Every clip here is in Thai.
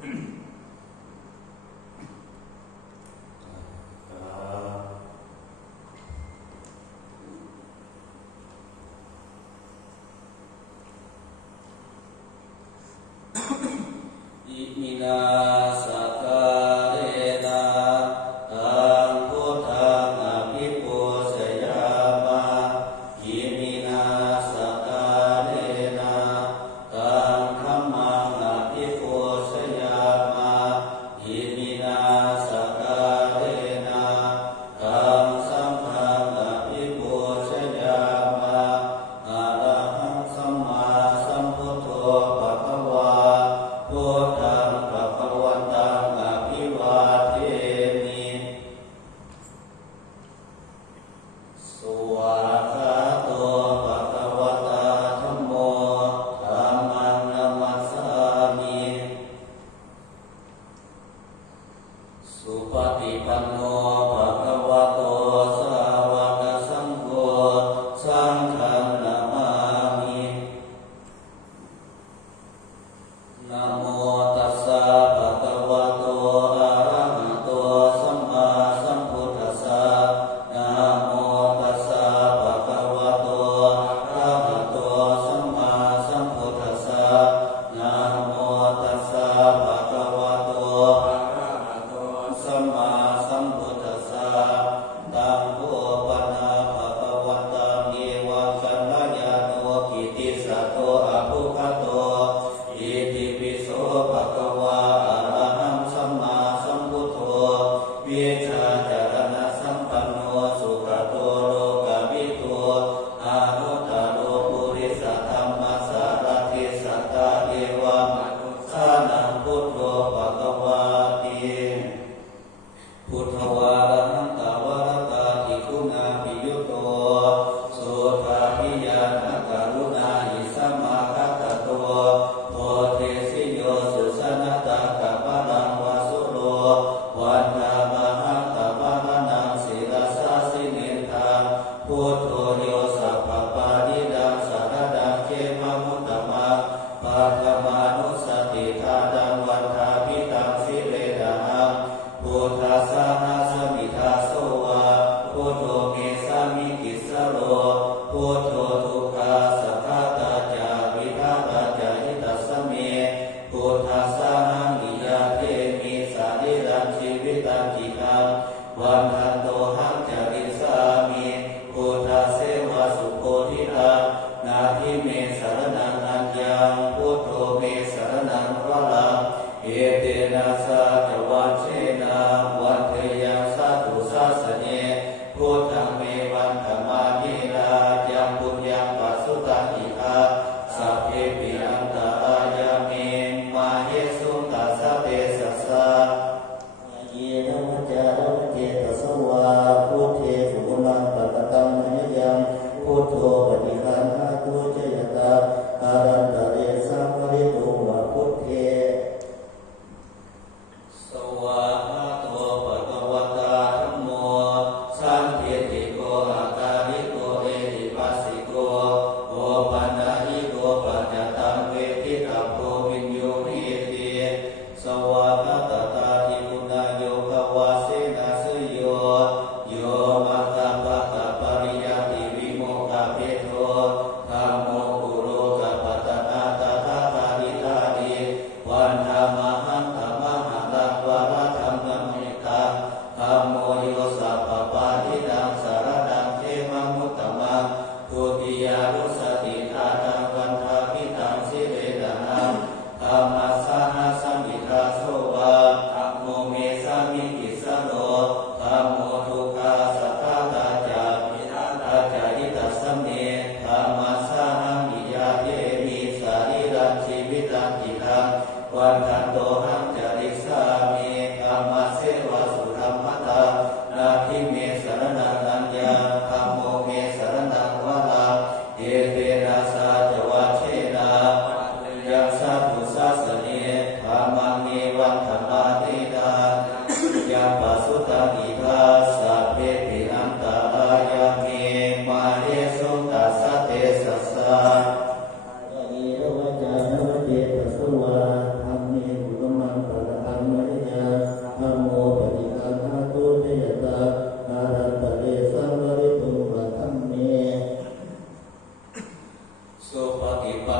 Thank you.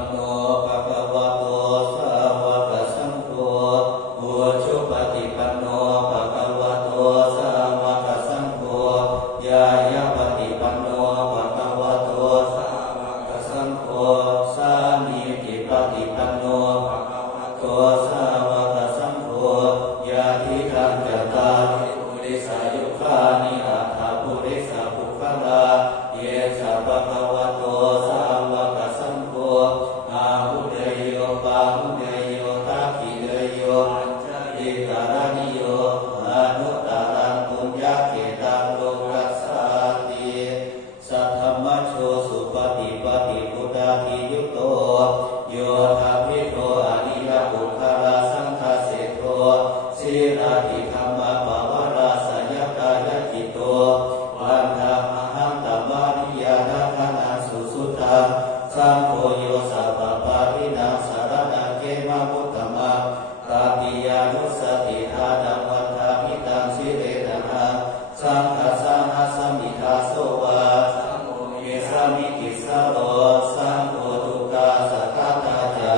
นโนภะคะวะโตสาวกสังโฆอุชุปฏิปันโนภะคะวะโตสาวกสังโฆยายาปฏิปันโนภะคะวะโตสาวกสังโฆสามีจิปฏิปันโนภะคะวะโตสาวกสังโฆยาทิทังจัตตาริปุริสายุคานิอัตถปุริสาภุคลาเยสะภะคะวะโตสาวกสังโฆอาหุเดโยปาหุเดโยทักขิเดโยอัญจลิกานิโยอนุตตรังปุญญเขตังโลกัสสาติสัทธมมโชสุปฏิปฏิพุทธาภิยุตโตโยธาภิโตอริยบุคคลาสังฆเสโทสีราติธรรมะภวราสยกายจิตโตวันธรรมหังตัมมานิยานาคนังสุสุตังสังโฆโยสัพพปารินังสารนังเกมะพุทธมังกาปิยานุสติทานังวันธามิตังสิเรนังสังฆสังฆสมิทาโสวาสังโฆเยสามิกิสโรสังโฆทุกขาสักขะจา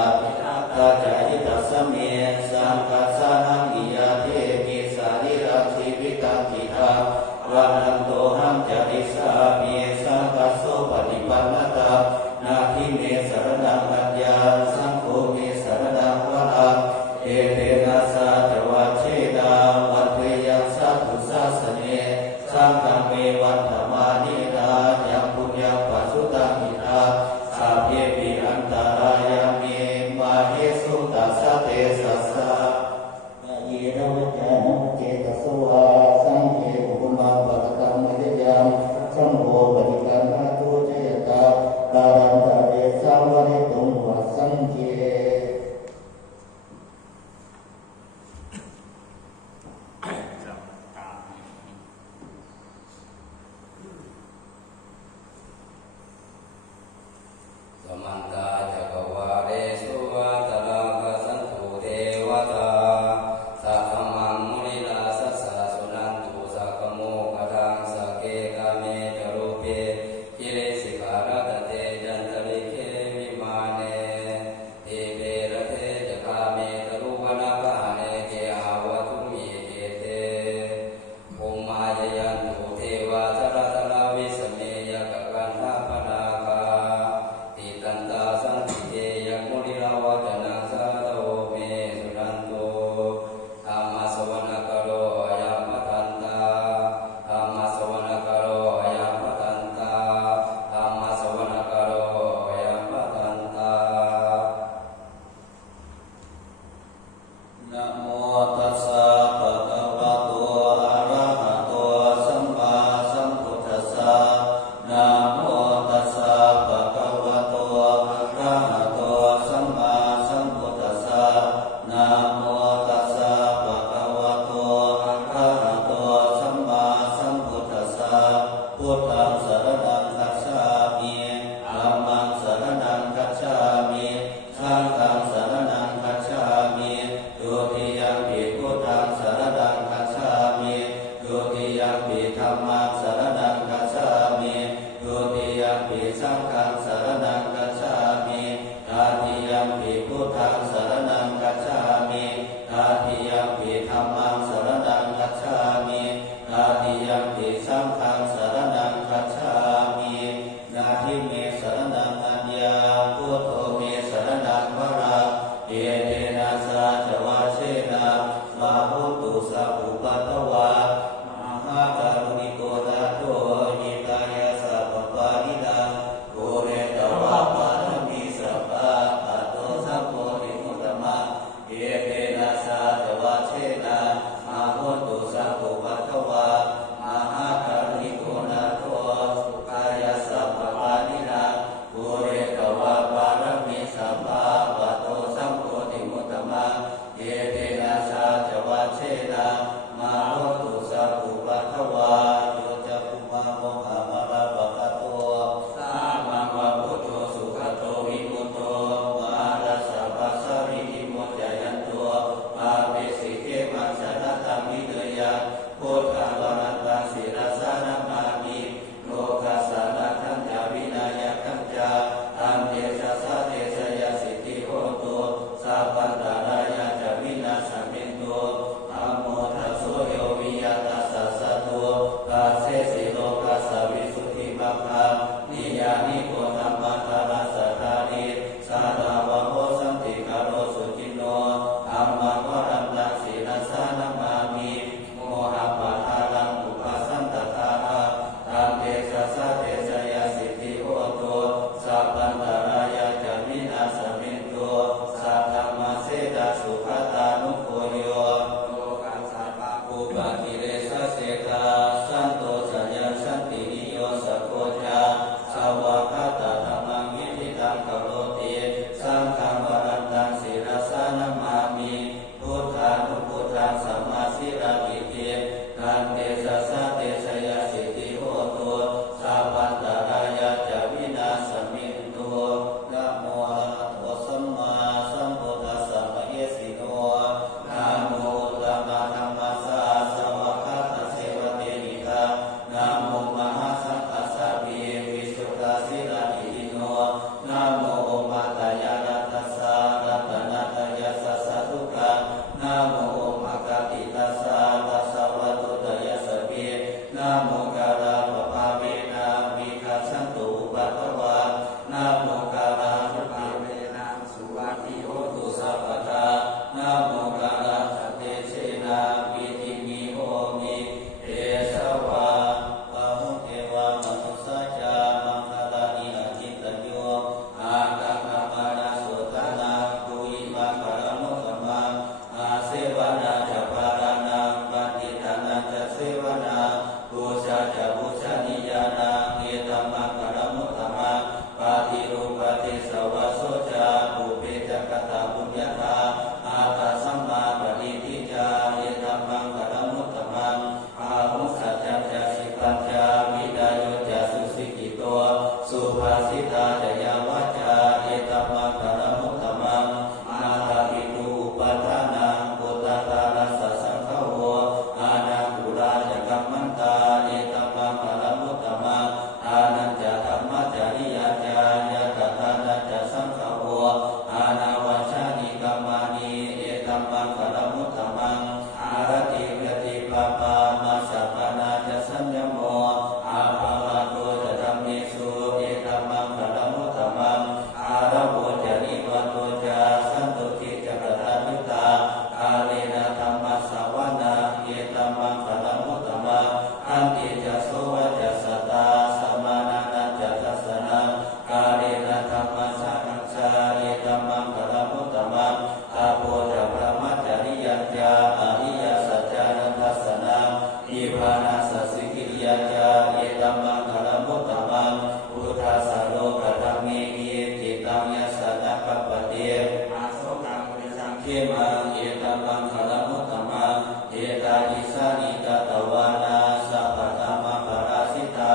เขมังเอตัมมังคลมุตตมังเอตาทิสานิกตวานาสัพพธรรมปราสิตา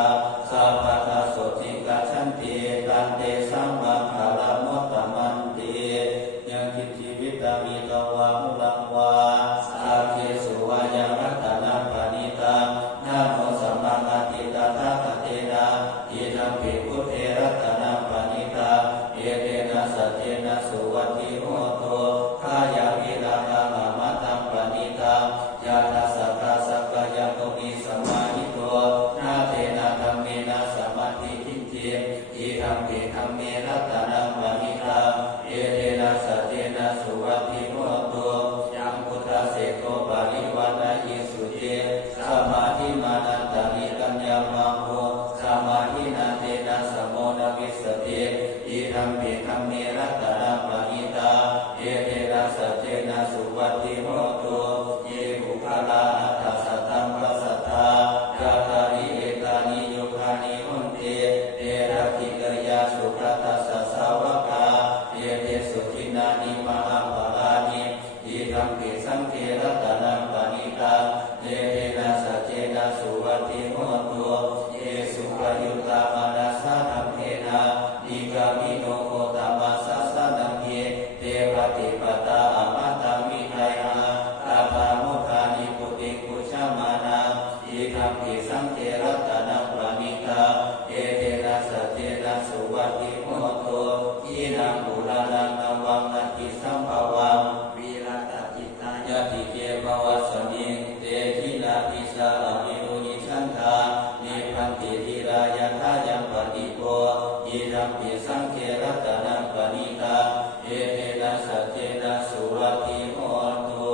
สัพพทาสุติกัจฉันติตันเตสัมมังคลมุตตมันติยังคิดชีวิตามีตวามุลังวาสัพเพสุวายรัตนังปณิตังนะโมสัมมาสัมพุทธัสสะเตนะอิทัมปิพุทเทรัตนังปณิตังเอเตนะสัจเจนะสุวัตถิโหตุขายามิราคะมะมะตังปณิตังยะทัสสะทาสักกายโตนิสมาหิโตนาเตนะธัมเมนะสมาธิทิฏฐิอิทัมปิธัมเมรัตนังปณิตังเอเตนะสัจเจนะสุวัตถิโหตุยังพุทธเสโตปาริวานะอิสุเจสมาธิมานันตานิกัญญามังโหสมาธินาเตนะสมโมนะวิสติอิทัมปิธัมเมรัตนังปณิตังเอเตนะสัจเจนะสุวัตถิโหตุเยบุคลาอัตถสัตตังปัสสัทธายาตานิเอตานิโยคานิหุนเตเอระคิกริยาสุขตัสสะสาวกาเอเตสุขินานิมหาภลานิอิทัมปิสังเขรัตนังปณิตังเอเตนะสัจเจนะสุวัตถิโหตุเยสุขยุตตามานัสสะธัมเมนะนิกามิโนโคตมัสสะสะนังเยเตปฏิปตาอมัตตมิไทยาตาภามุทานิปุติกุชมานังอิทัมปิสังเขรัตนังปณิตังเอเตนะสัจเจนะสุวัตถิโหตุอินังปุรานังนวังนันติสัมภวังวิรัตจิตตายะติเจภวัสมิงเตทินาทิสาอมิรุณิชันธานิพันติทิรายะทายังปฏิโภอิทัมปิสังเขรัตนังปณิตังเอเตนะสัจเจนะสุวัตถิโหตุ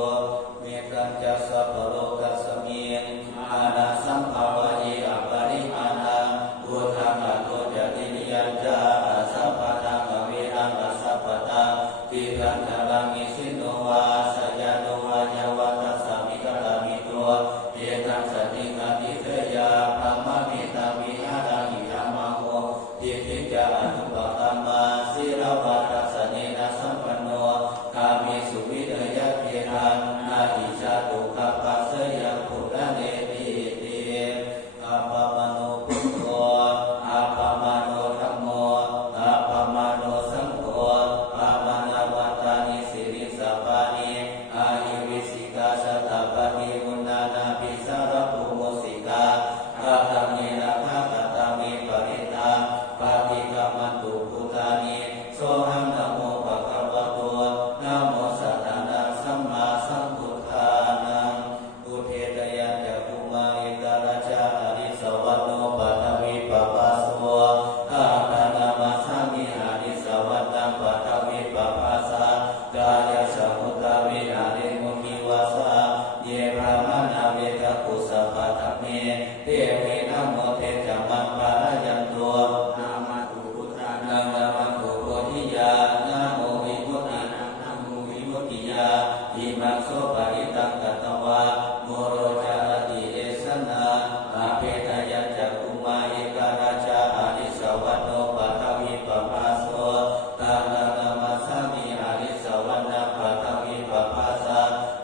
เมตัญจะสัพพโลกัสสมิงอานาสัมภาวะเยอปริมาณังอุทังอโตจตินิยัญจาอาสัพพตังอเวรังอาสัพพตังติทันทารังอิสิโนวาสยาโนวายาวัตสามิกตามิโตเอตังสติกาติเทยาพระมะเมตตาวิหารังอิธรรมโหทิฏฐิจานุปตัมมาสิรวัตสเนนะสัมปันโนกามิสุวิเนยะเทรังนาทิชาตุกัปปัสสยะปุระเนติติอัปปมโนพุทโธอัปปมโนธัมโมอัปปมโนสังโฆปามานวัตตานิสิริสัพพานิอายุวิสิกาสัตตปะนิมุนานาปิสารภูมุสิกาอาตเมนะภะกตามิปริตังปาติกามันตุพุทธานิโสหังนะโมภะคะวะโตนะโมสัตตานังสัมมาสัมพุทธานังอุเทตยัญจะกุมาริตาราชาอริสวัตโนปัทวิปปัสโสอาตานามาสามิอริสวัตตังปัทวิปปัสสะกายสมุตตาวิหาริมุขิวาสะเยพระมนาเวกกุสปะทัมเมเตวินะโมเทจะมังปะระยันตัวนามาตุพุทธานังนามาตุโพธิยานะโมวิมุตตินังนะโมวิมุตติยาอิมังโสปะริตังกัตตวาโมโรจารติเอสนาอาเพทายัญจะกุมาเอกราชาอริสวัตโนปัทวิปปัสโสตานามาสามิอริสวัตนาปัทวิปปัสสะ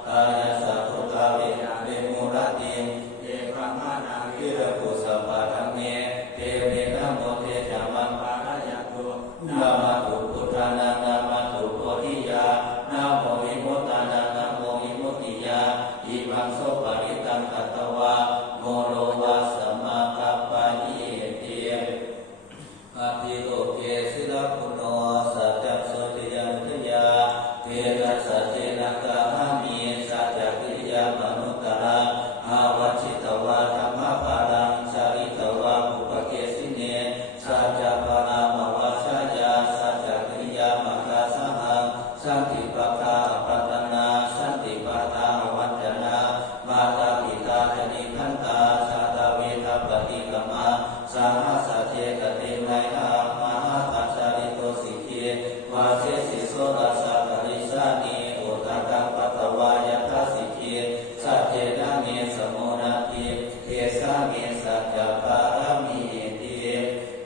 กายสัพพุทธาวิหาริมุรติเยพระมานาวิรกุสปะทัมเมเตเวนะโมเทจามังปะระยะโตนามาตุพุทธานังนามาตุโพธิยานะโมวิมุตตานังนะโมวิมุตติยาอิมังโสปะริตังกัตตวาโมโรวาสมาคัปปะนิเตอภิโลเกศิลปุโนสัจจโสติยันตยาเทระสัจเจนะกาหามิสัจจกิริยามนุตตรังอาวัชิตวาธัมมปารังสาริตวาภุปเกสิเนสัจจปารามวาชายาสัจจกิริยามกาสหังสันติปะคาปัตตนาสันติปะทาวัจจนามาตาปิตาจนิคันตาชาตาเวทปฏิกมาสาหัสเจกเตไมหามหาตัสสาริโตสิเควาเสสิโสตัสสะกริสานิโอตตังปัตตวายะทัสสิเคสัจเจนะเมสโมนาติเทสาเมสัจจปารมีติ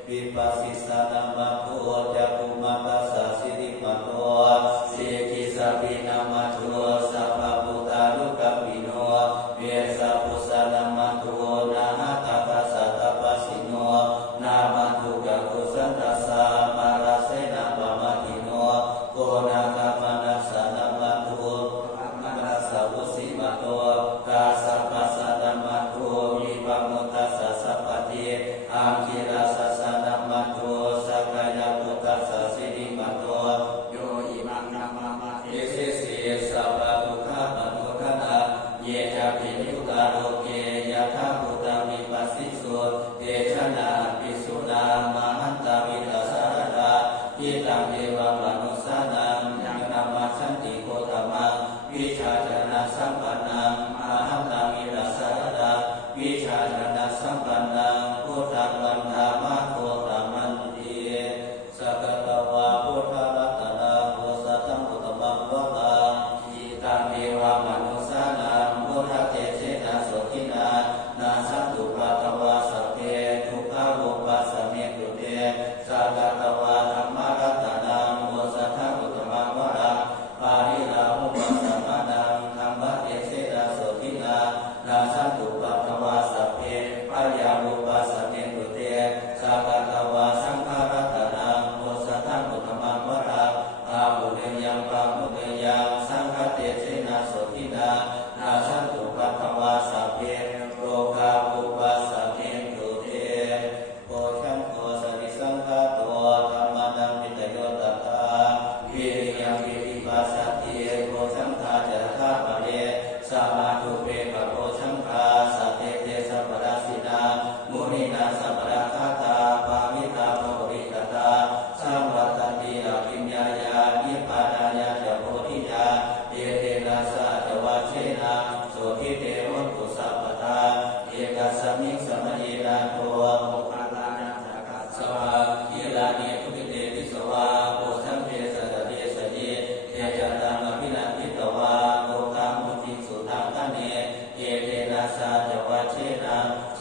วิปัสสิสานามะโพจะกุมมัสสะสิริมโตเสกิสาปินามา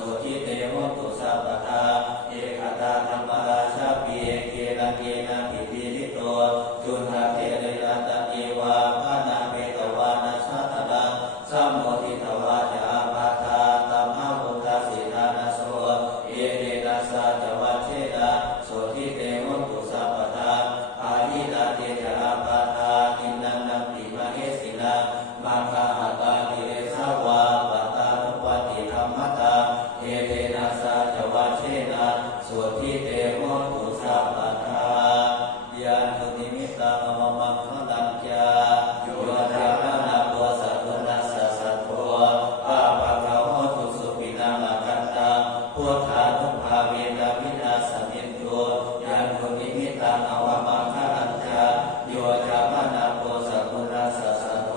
สุทิเตโหตุสัพพทาเอกตาธรรมราชาปีเกนะเกนะปิปิริโตจุนหาเทเรรัตเอวาปานาเปตวานัสสะตะสัมโมทิทวาจาปาทาตัมหะพุทธสิทานัสโสเอเดนัสสะจวัชเชนะสุทิเตโหตุสัพพทาอาหิตาเตจาปาทากินนังนัมปิมะเอสินะมาคาหตากิเลสาวาปตานุปติธรรมตาเอเดนัสสะจวัชเชนะสุทิเตโหตุสัพพทายานุนิมิตามะมังคะลังจาโยธานาโพสัพพุนัสสะสัทโธอาภะคะโหตุสุปินังอคันตังพุทธานุภาเวนะวินาศมินโตยานุนิมิตามะมังคะลังจาโยธานาโพสัพพุนัสสะสัทโธ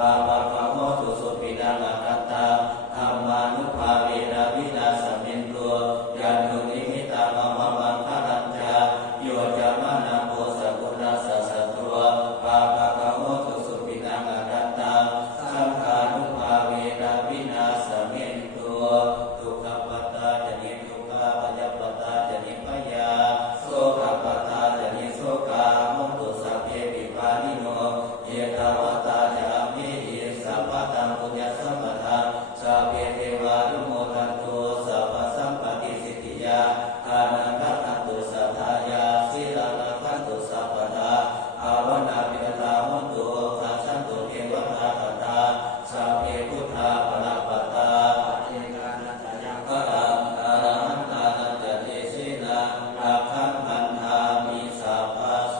อาภะคะโหตุสุปินังอคันตังธัมมานุภาเวนะวินาศมินโตยานุนิมิตามะมังคะลังจาโยธานาโพสัพพุนัสสะสัทโธอาภะคะโหตุสุปินังอคันตังสังฆานุภาเวนะวินาศมินโตทุกขปัตตาจนิทุกขาปัจจปัตตาจนิพยาโสกปัตตาจนิโสกามุตุสัพเพปิปานิโนเยตาวตาจามิหิสัพพตังปุญญสัมปทาสัพเพเทวานุโมทันตุสัพพสัมปติสิทธิยาอานันตคันตุสัทธายาสีลานาคันตุสัพพทาภาวนาปิตาหุนตุสัจฉันตุเทวตาคตาสัพเพพุทธาปนะปตาเอกานันตยังกตังอรหันตานันจเตสินาอาคัมพันธามิสัพพะโส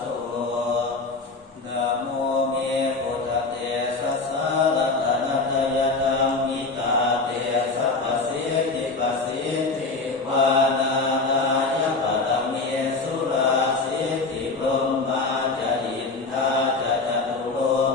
นะโมเมพุทธเตสัสสะรัตนะตยตังมิตาเตสัพพะสิทธิปัสสิทธิวานาลายะปะตะเมสุราสิทธิพรหมาจารินทาจจตุโลก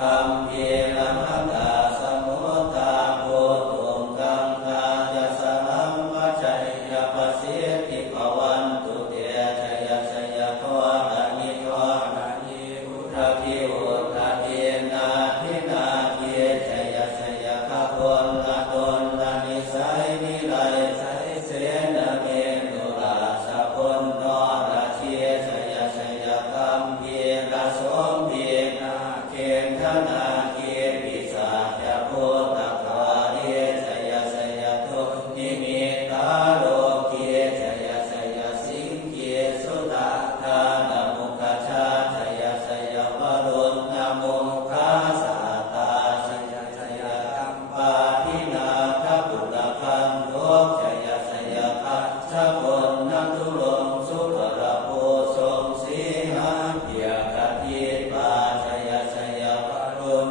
คัมภีระมังกาสมุทธาโพตุงกังคาจะสัมมัจจยปัสสิทธิภวันตุเตชัยชัยโตนะนิโยนะนิพุทธคิวนะเทนาทินาเทชัยชัยคาพลละตนละนิสัยนิไลไสเสนะเมนุราสะพลนอราเชียชัยชัยคัมภีระสมภีนาเกณฑนาเกปิสาจะพุทธคาเรชัยชัยทุนิมิตาโลเกชัยชัยสิงเกสุตาทานะมุขชาชัยชัยวรุณนะมุขสาตาชัยชัยกัมปาทินาคปุตตะคันโตชัยชัยคัจฉพลนัตุลงสุภระโพสงสีหาเพียกทิปาชัยชัยวรุณ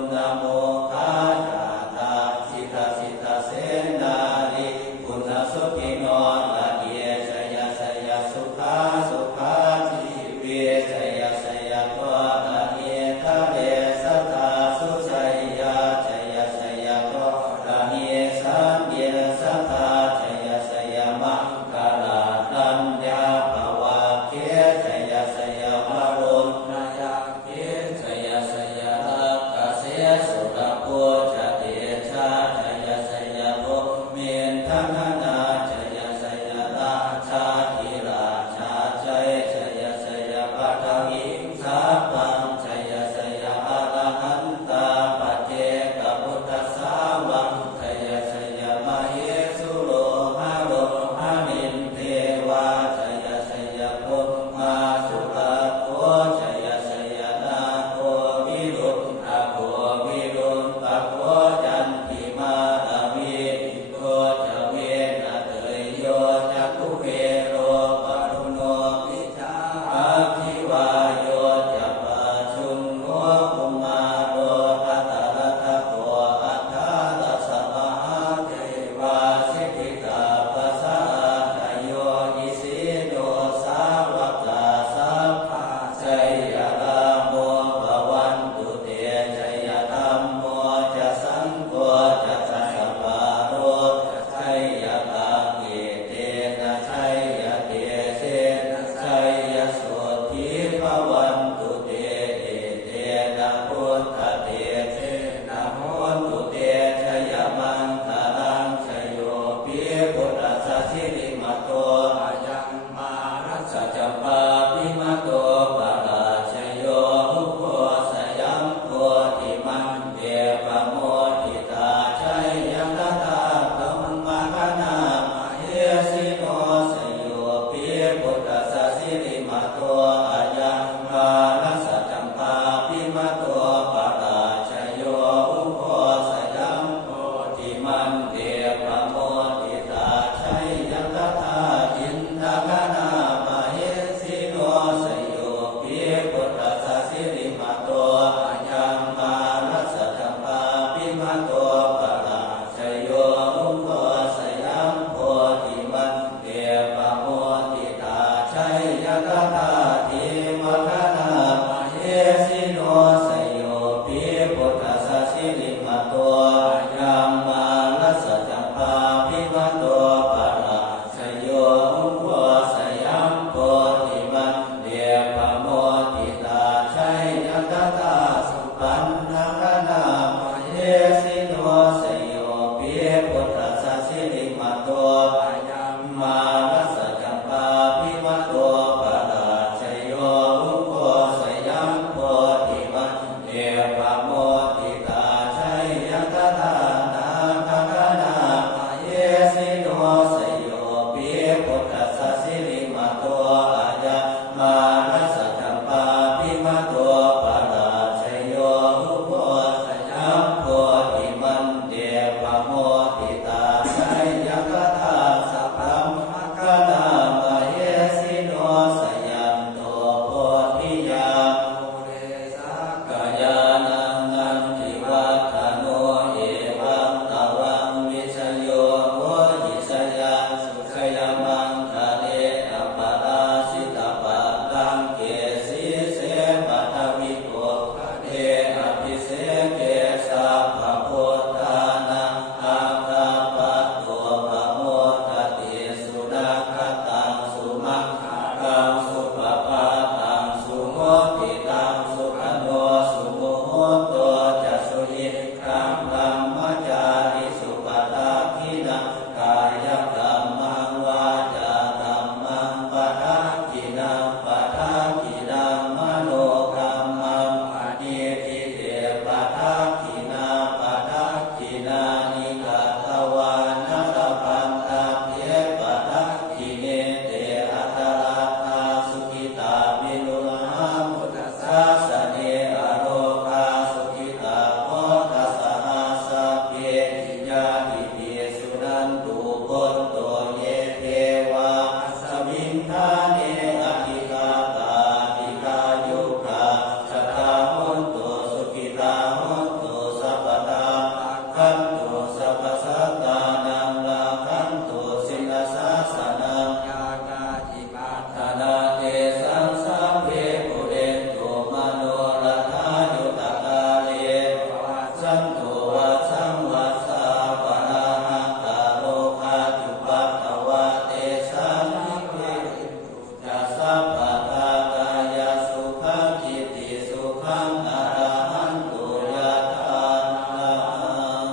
ปันนาคานามาเยสิโนสยโยปิพุทธัสสะสิริมาโตอายัมมานัสสะจัมปาปิมาโตปะลาชโยอุปโภสยัมโพธิมันเอวะโมทิตาชัยยังคตานาคานามาเยสิโนสยโยปิพุทธัสสะสิริมาโตอายัมมานัสสะจัมปาปิมาโตปะลาชโยอุปโภสยัมโพธิมันเอวะโมทิตาชัยยังคตาสัพพัมมะคนามาเยสิโนสยัมโตโพธิยามุเรสากายานังนันทิวัฒโนเอวังตวังวิชโยโหยิสยังสุขยมังคะเนอปาราชิตาปัตตังเกสีเสปัทวิโกคะเนอภิเสเกสัพพะพุทธานังอาคาปัตโตภะโมทติสุนัขตังสุมังคารังสุปปาตังสุโมทิตังสุขโนสุโมโหโตจัสสุยิคังธัมมจาริสุปตาคินังกายกัมมังวาจากัมมังปะทะกินังปะทะกินังมโนกัมมังอนิทิเตปะทะกินาปะทะกินานิกัตตวานัตปันตาเยปะทะกิเนเตอัตตาตาสุขิตาวิรุณหาพุทธัสสะสะเนอโรคาสุขิตาโพธัสสะอาสัพเพหิยาติเตสุนันตุโพนโตเยเทวาสมิงทาเนอธิกาตาธิกายุกาสัทธาโหนตุสุขิตาโหนตุสัพพตาคันตุสัพพสัตตานังลาคันตุสิลสาสนังยากาจิปัฏฐานาเตสังสัพเพปุเรนตุมโนรัฐายุตกาเลวัสสันตุวัสสังวัสสะปะระหังกาโลคาจุปัตตวะเตสันนิเวหิตุจัสสัพพะทากายสุขังจิตติสุขังอรหันตุยะถานัง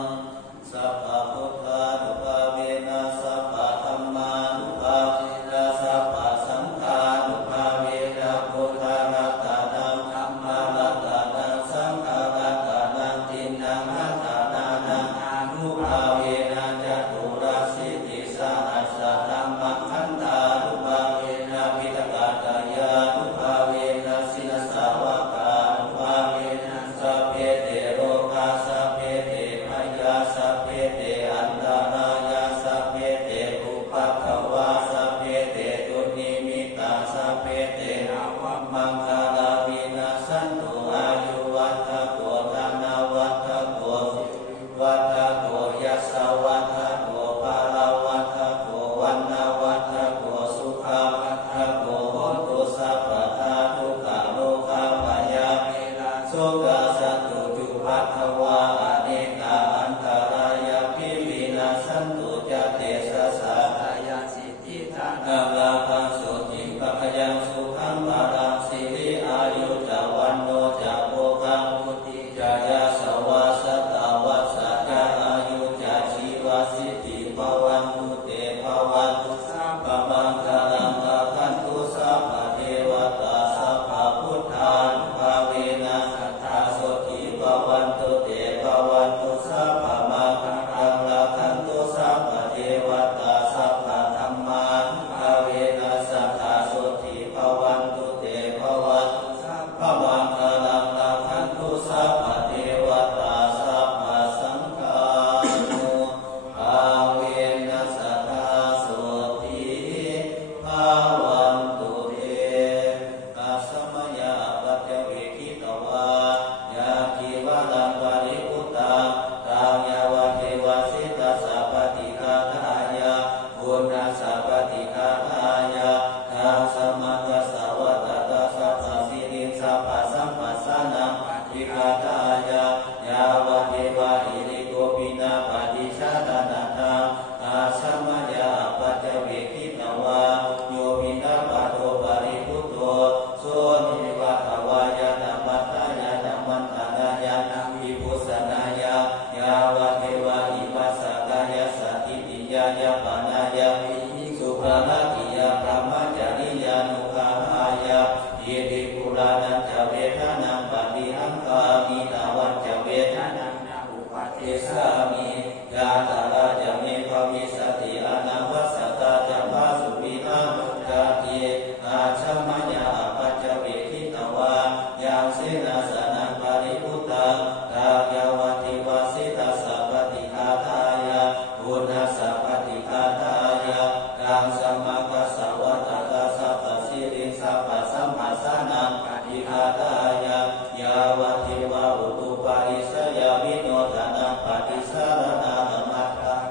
สัพพะพุทธานุภาเวนะสัพพะธัมมานุภาเวนะสัพพะสังฆานุภาเวนะพุทธารัตตังธัมมารัตตังสังฆารัตตังทินนังรัตนานังอนุภาเวนะจตุราสิทธิสหัสสะธัมมังคันธานุภาเวนะปิตกาตายานุภาเวนะสินสาวกานุภาเวนะสัพเพเตโรกาสัพเพเตพยาสัพเพเตอันตรายาสัพเพเตอุปัฏฐวาสัพเพเตตุนิมิตาสัพเพเตอาวัมมังคาลาวินาสันตุอายุวัฏโกธนาวัฏโกวัฏโกยัสสะวัฏโกภาลาวัฏโกวันนาวัฏโกสุขาวัฏโกโหตุสัพพะทาทุกขาโลกาภยาเมนะโสกาสัตตุจุภัทวาอเนกาอันตรายาภิวินาสันตุจเตสสะทายาสิทธิทานังลาภังโสติปะขยังสุขังบาลังสิริอายุจาวันโนจาโภคังมุติจายาสวาสตาวัสสะจาอายุจาชีวาสิทธิภวันตุเตภวันตุสัพพะมังคลังอาคันตุสัพพะเทวตาสัพพะพุทธานุภาเวนะสัทธาโสติภวันตุเตภวันตุสัพพะมังคลังอาคันตุสัพพะเทวตาสัพพะธัมมานุภาเวนะสัทธาโสติภวันตุเตภวันตุสัพพะมังคลังอาคันตุสัพพะเทวตาสัพพะสังฆานุภาเวนะสัทธาโสติภวันตุเตตัสมะยะปัจจเวคิตวายาคิวะลังปาริปุตตังตังยาวะเทวสิตาสัพพติกาทายาบุญนาสัพพติกาทายาทังสมังกสสวัตตาสัพพสิริสัพพสัมปัสสะนังปฏิกาทายายาวะเทวะหิริโกปินาปฏิชาตนาตังตัสมะยะปัจจเวคิตวาโยปินาปัตโตปริพุตโตโสนิวะทวายานัมมัตตายานัมมันตานายา ริพุตังกายาวติวาสิตัสสะปฏิฆาทายะปุณัสสะปฏิฆาทายะกังสัมมากัสสะวัตตะสัพพสิริสัพพสัมมาสานังปฏิฆาทายะยาวติวาอุตุปาริสยาวิโนทานังปฏิสารณะมัตถัง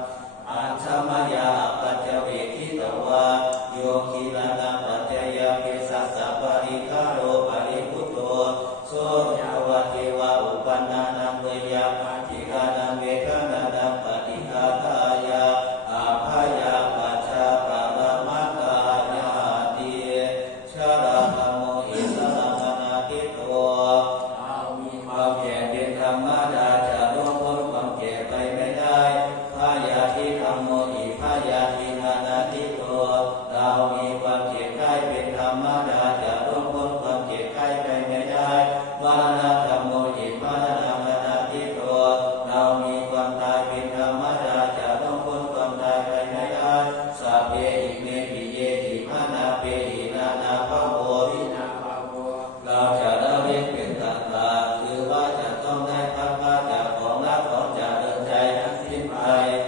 อัญชมยาปัจจเวคิตวาโยคิลานังปัจจยเกสัสสะปริคาโรปริพุตโตโสยาวติวาอุปันนานังเวยาปฏิฆานังเวทนานังปฏิฆาทายะอาภายาปัจจาปะระมะกายาติชะระธรรมโมอิสระมนาทิโตความแก่เป็นธรรมดาจะล่วงพ้นความแก่ไปไม่ได้พยาธิธรรมโมอิพยาธินานาทิโตเรามีความเจ็บไข้เป็นธรรมดาจะล่วงพ้นความเจ็บไข้ไปไม่ได้มรณะธรรมโมอิมรณะนานาทิโตเรามีความตายเป็นธรรมดาจะล่วงพ้นความตายไปไม่ได้สัพเพหิเมปิเยหิมานาเปหินานาภโววินาภโวเราจะละเว้นเป็นต่างๆคือว่าจะต้องได้พัดพาจากของรักของจะเดินใจทั้งสิ้นไป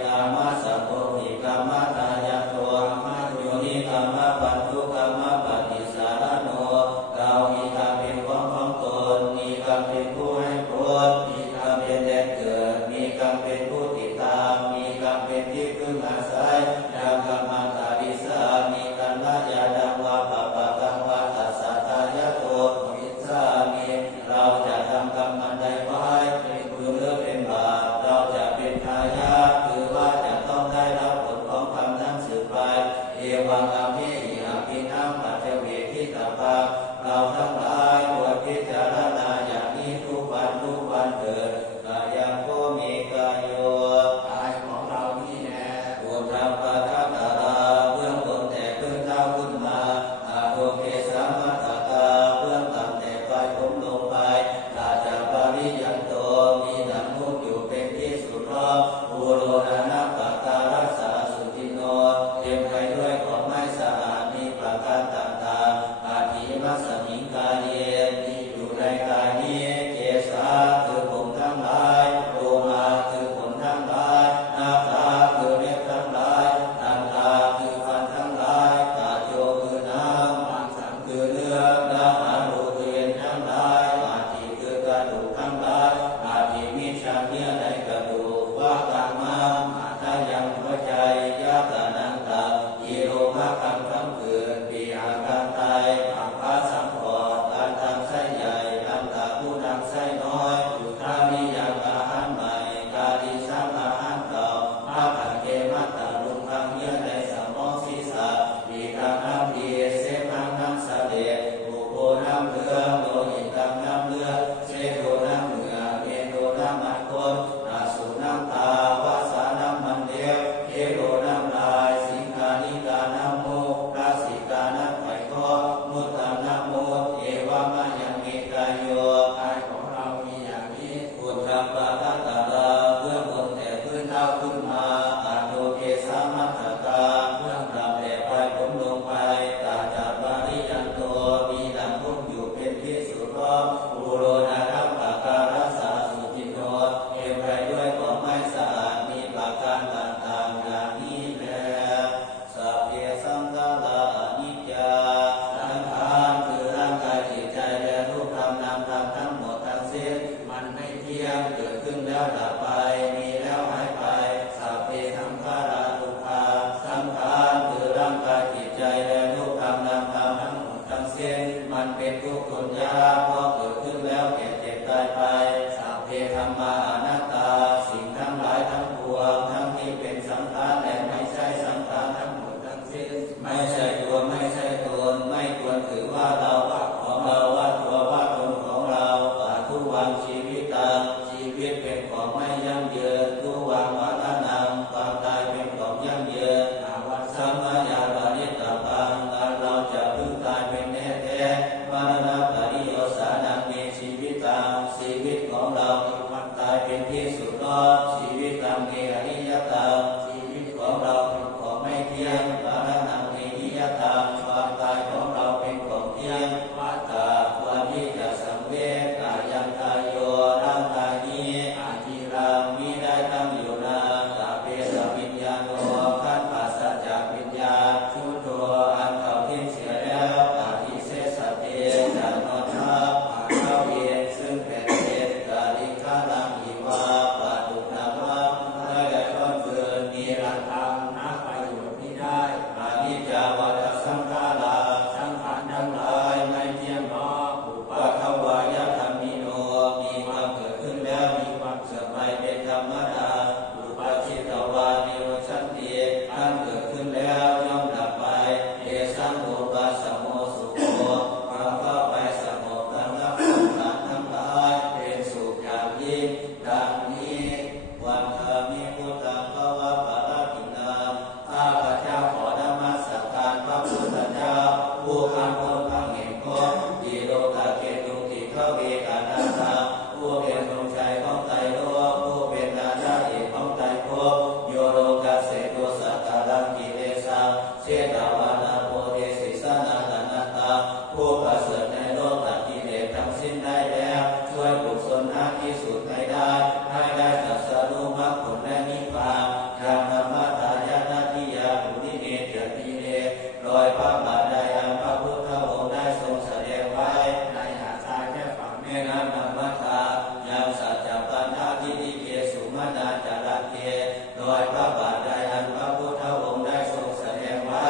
กามาสัมโภหิกามาตายะโตโยนิกามาปันทุกามาปฏิสารโนเรามีกรรมเป็นของตนมีกรรมเป็นผู้ให้ผลมีกรรมเป็นแดนเกิดมีกรรมเป็นผู้ติดตามมีกรรมเป็นที่พึ่งอาศัยยังกรรมาตาริสามีกันละยาดังวาปะปะกังวาตัสสะทายะโตวิสามีเราจะทำกรรมอันใดไว้เป็นบุญหรือเป็นบาปเราจะเป็นทายาทคือว่าจะต้องได้รับผลของกรรมนั้นสืบไปเอวังอเมหิอภินังปัจจเวคิตาปังเราทั้งหลายควรพิจารณาอย่างนี้ทุกวันเถิดกายังโกเมกายโยกายของเรานี่แน่ควรทำปะทัปตาราเบื้องบนแต่พื้นเท้าขึ้นมาอาโทเกสามัตตาเบื้องต่ำแต่ปลายผมลงไปราชาปริยันโตมีหนังหุ้มอยู่เป็นที่สุดรอบอุโรนานาปะการัสสาสุติโนเต็มไปด้วยของไม้สะอาดมีประการต่างๆอาทิมัสมิงกายเยมีอยู่ในกายนี้เกสาคือผมทั้งหลายโลมาคือขนทั้งหลายนาคาคือเล็บทั้งหลายตันตาคือฟันทั้งหลายตาโยคือน้ำมังสังคือเนื้อนาหารูคือเอ็นทั้งหลายอาทิคือกระดูกทั้งหลายอาทิมีชาเนื้อในกระดูกว่ากามังอาทายังหัวใจยาตานังตากิโลภะกังทั้งคืนปีอาการตายอังพาสังขอดอันทางไส้ใหญ่อันตาผู้ทางไส้น้อยอุทานิยังอาหารใหม่กาลิสังอาหารเก่ามาขันเกมัตตาลุงทางเยื่อในสมองศีรษะมีกางน้ำดีเสพังน้ำสะเดดบุโพน้ำเลือโลหิตตังน้ำเลือเชโดน้ำเหงื่อเมโดน้ำมันคนนาสุน้ำตาวาสาน้ำมันเดียวเอโดน้ำลายสิงคานิกาน้ำโมราสิกาน้ำไข่ข้อมุตตาน้ำโมเอวามายังเมกายโยกายของเรามีอย่างนี้พุทธปะทัตตาราเบื้องบนแต่พื้นเท้าขึ้นมาอาโตเกสามัตตกาเบื้องต่ำแต่ปลายผมลงไปตาจาบาริยันโตมีหนังหุ้มอยู่เป็นที่สุดรอบอุโรนาทัปปะการัสสาสุจิโนเต็มไปด้วยของไม้สะอาดมีประการต่างๆอย่างนี้แลสัพเพสังขาราอนิจจาสังขารคือร่างกายจิตใจและรูปธรรมนามธรรมทั้งหมดทั้งสิ้นมันไม่เที่ยงเกิดขึ้นแล้วดับไปมีแล้วหายไปสัพเพสังขาราทุกขาสังขารคือร่างกายจิตใจและรูปธรรมนามธรรมทั้งหมดทั้งสิ้นมันเป็นทุกข์ทนยากเพราะเกิดขึ้นแล้วแก่เจ็บตายไปสัพเพธัมมาอนัตตาสิ่งทั้งหลายทั้งปวงทั้งที่เป็นสังขารและไม่ใช่สังขารทั้งหมดทั้งสิ้นไม่ใช่ตัวไม่ใช่ตนไม่ควรถือว่าเราว่าของเราว่าตัวว่าตนของเราทุกวันชีวิตตังชีวิตเป็นของไม่ยั่งยืนทุกวันมรณะความตายเป็นของยั่งยืนอาวัสสัมมายาปริตตปังเราจะพึ่งตายเป็นแน่แท้มรณะปริโยสานังเมชีวิตตังชีวิตของเราวันตายเป็นที่สุดรอบชีวิตตังเมอริยตังชีวิตของเราเป็นของไม่เที่ยงมรณะเมหิยตังความตายของเราเป็นของเที่ยงวัฏฏะควรที่จะสังเวชกายังกายโย ที่สุดให้ได้ตรัสรู้มรรคผลและนิพพานยังธรรมทายานาทิยาภูริเนเถติเนโดยพระบาทใดอันพระพุทธองค์ได้ทรงแสดงไว้ในหาทรายแค่ฝั่งแม่น้ำธรรมทายังสัจจปันทาทิฏฐิเกสุมานาจาระเกโดยพระบาทใดอันพระพุทธองค์ได้ทรงแสดงไว้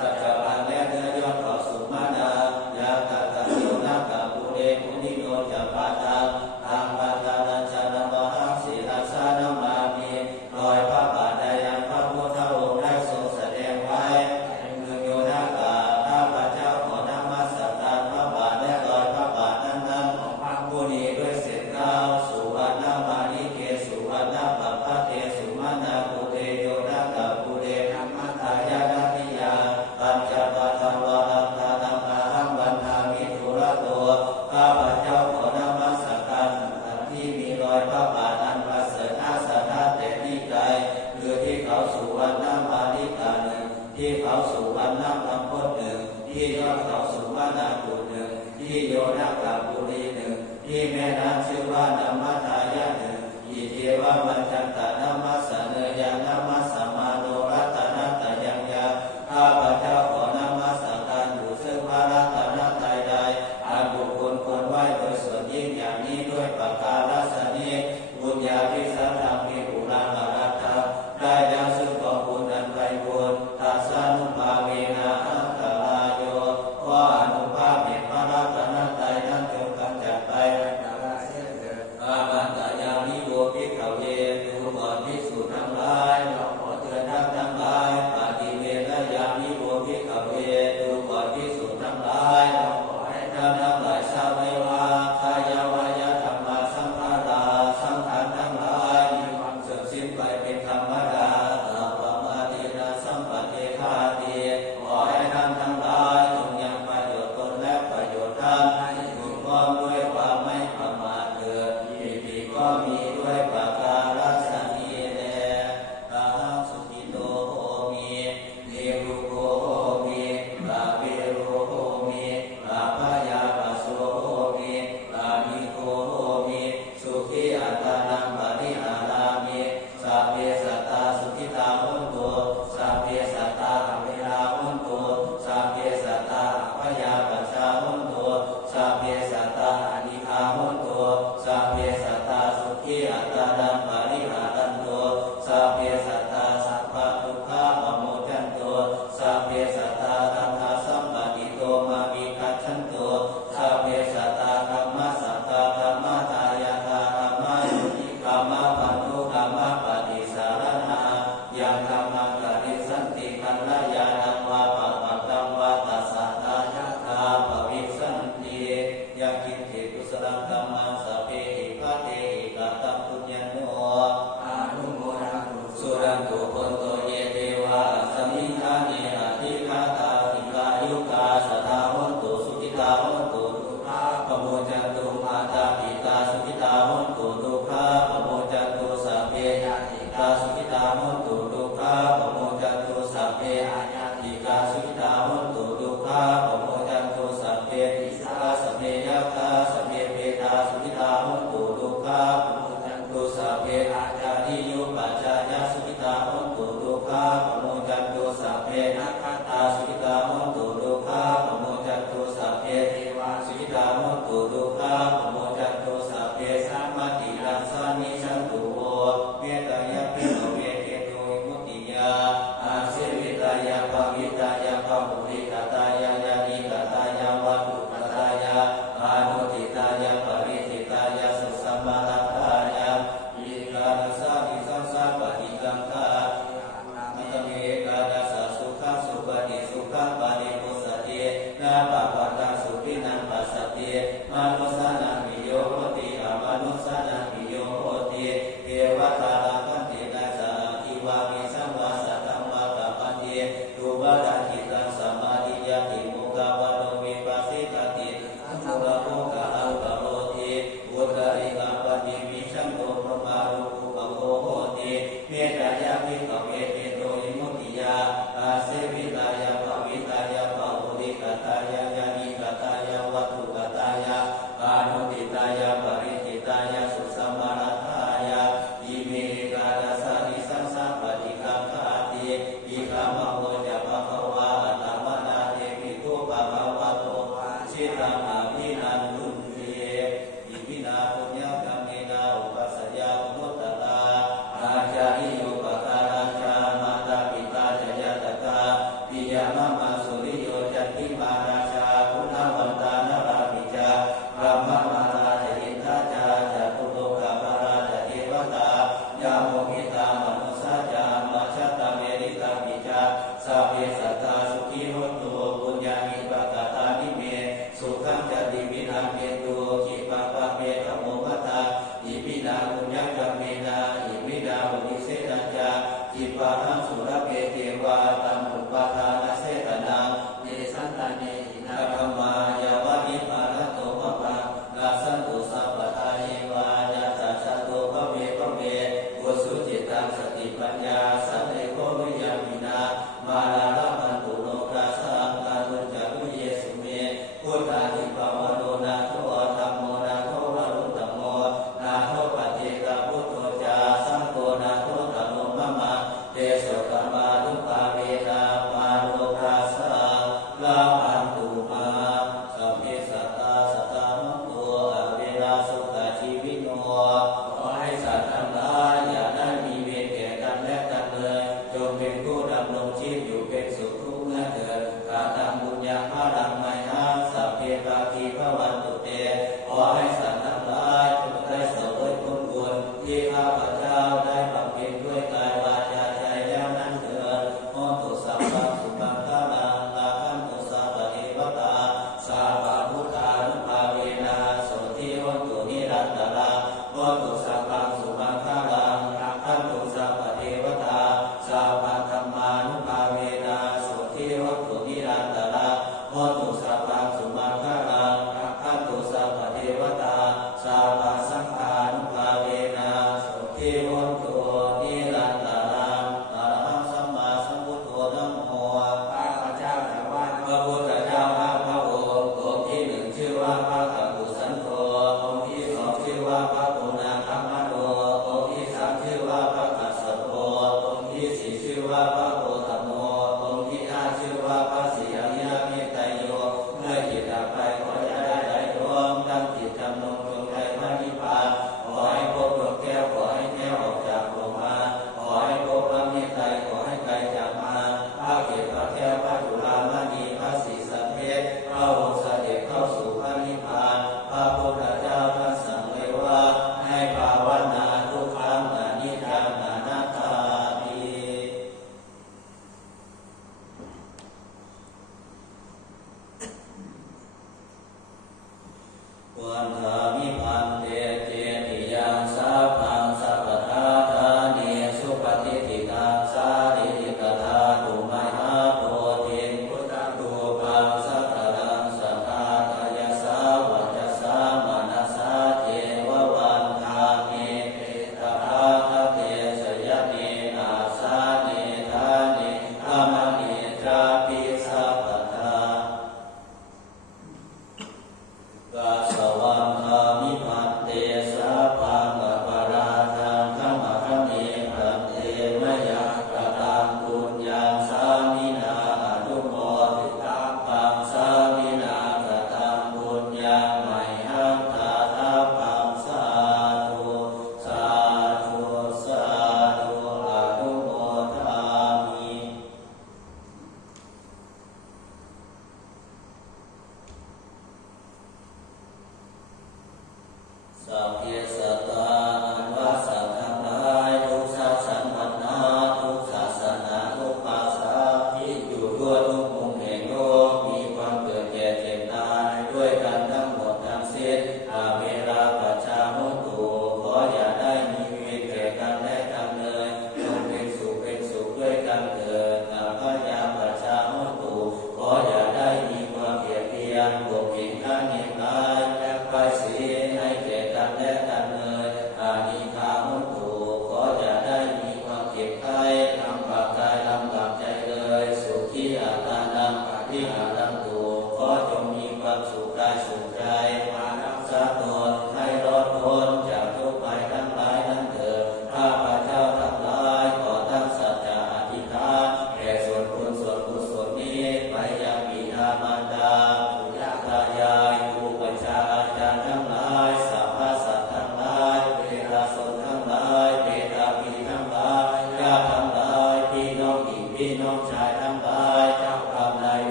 สัจจปันและเนื้อยอดเขาสุมาณายาตตะโยนาคาปุเรปุนิโนจะปาตังตังปัตตานัญชนะมหังสีลัสสานามามิโดยพระบาทใดอันพระพุทธองค์ได้ทรงแสดงไว้คือโยนาคาข้าพเจ้าขอนมัสการพระบาทและรอยพระบาทนั้นๆของพระผู้นี้ด้วยเสียงกล่าวสุวรรณมานิเกสุวรรณปัปปะเทสุมานาภูเตโยนาคาภูเรธรรมทายานาทิยาปัญจปัทวะอัตตานังอาหังวันทามิทุระโตข้าพเจ้าขอนมัสการที่มีรอยพระบาทอันประเสริฐอาสนะแต่ที่ไกลคือที่เขาสุวรรณมานิกาหนึ่งที่เขาสุวรรณมังคตหนึ่งที่ยอดเขาสุวรรณภูหนึ่งที่โยนาคาภูรีหนึ่งที่แม่น้ำชื่อว่าธรรมทายาหนึ่งอิเทวะมัจจันตานามัสสะเนยานามัสสะมาโนรัตนะตยังยาข้าพเจ้าขอนมัสการอยู่ซึ่งพระรัตนตรัยใดอันบุคคลควรไหว้โดยส่วนยิ่งอย่างนี้ด้วยประการฉนี้บุญญาภิสัทธังมีปุราณรัตถะได้ยังซึ่งกองบุญอันไพบูรย์ตัสสะนุภาเวนะอัตตลายโยขออนุภาพแห่งพระรัตนตรัยนั้นจงกำจัดไปอาบันตายามิโยภิกขเวดูก่อนภิกษุทั้งหลายเราขอเตือนท่านทั้งหลายปฏิเวทยามิโยภิกขเวดูก่อนภิกษุทั้งหลายเราขอให้ท่านทั้งหลายทราบไว้ว่าคายวายธรรมะสัมภ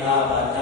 ข้าพเจ้า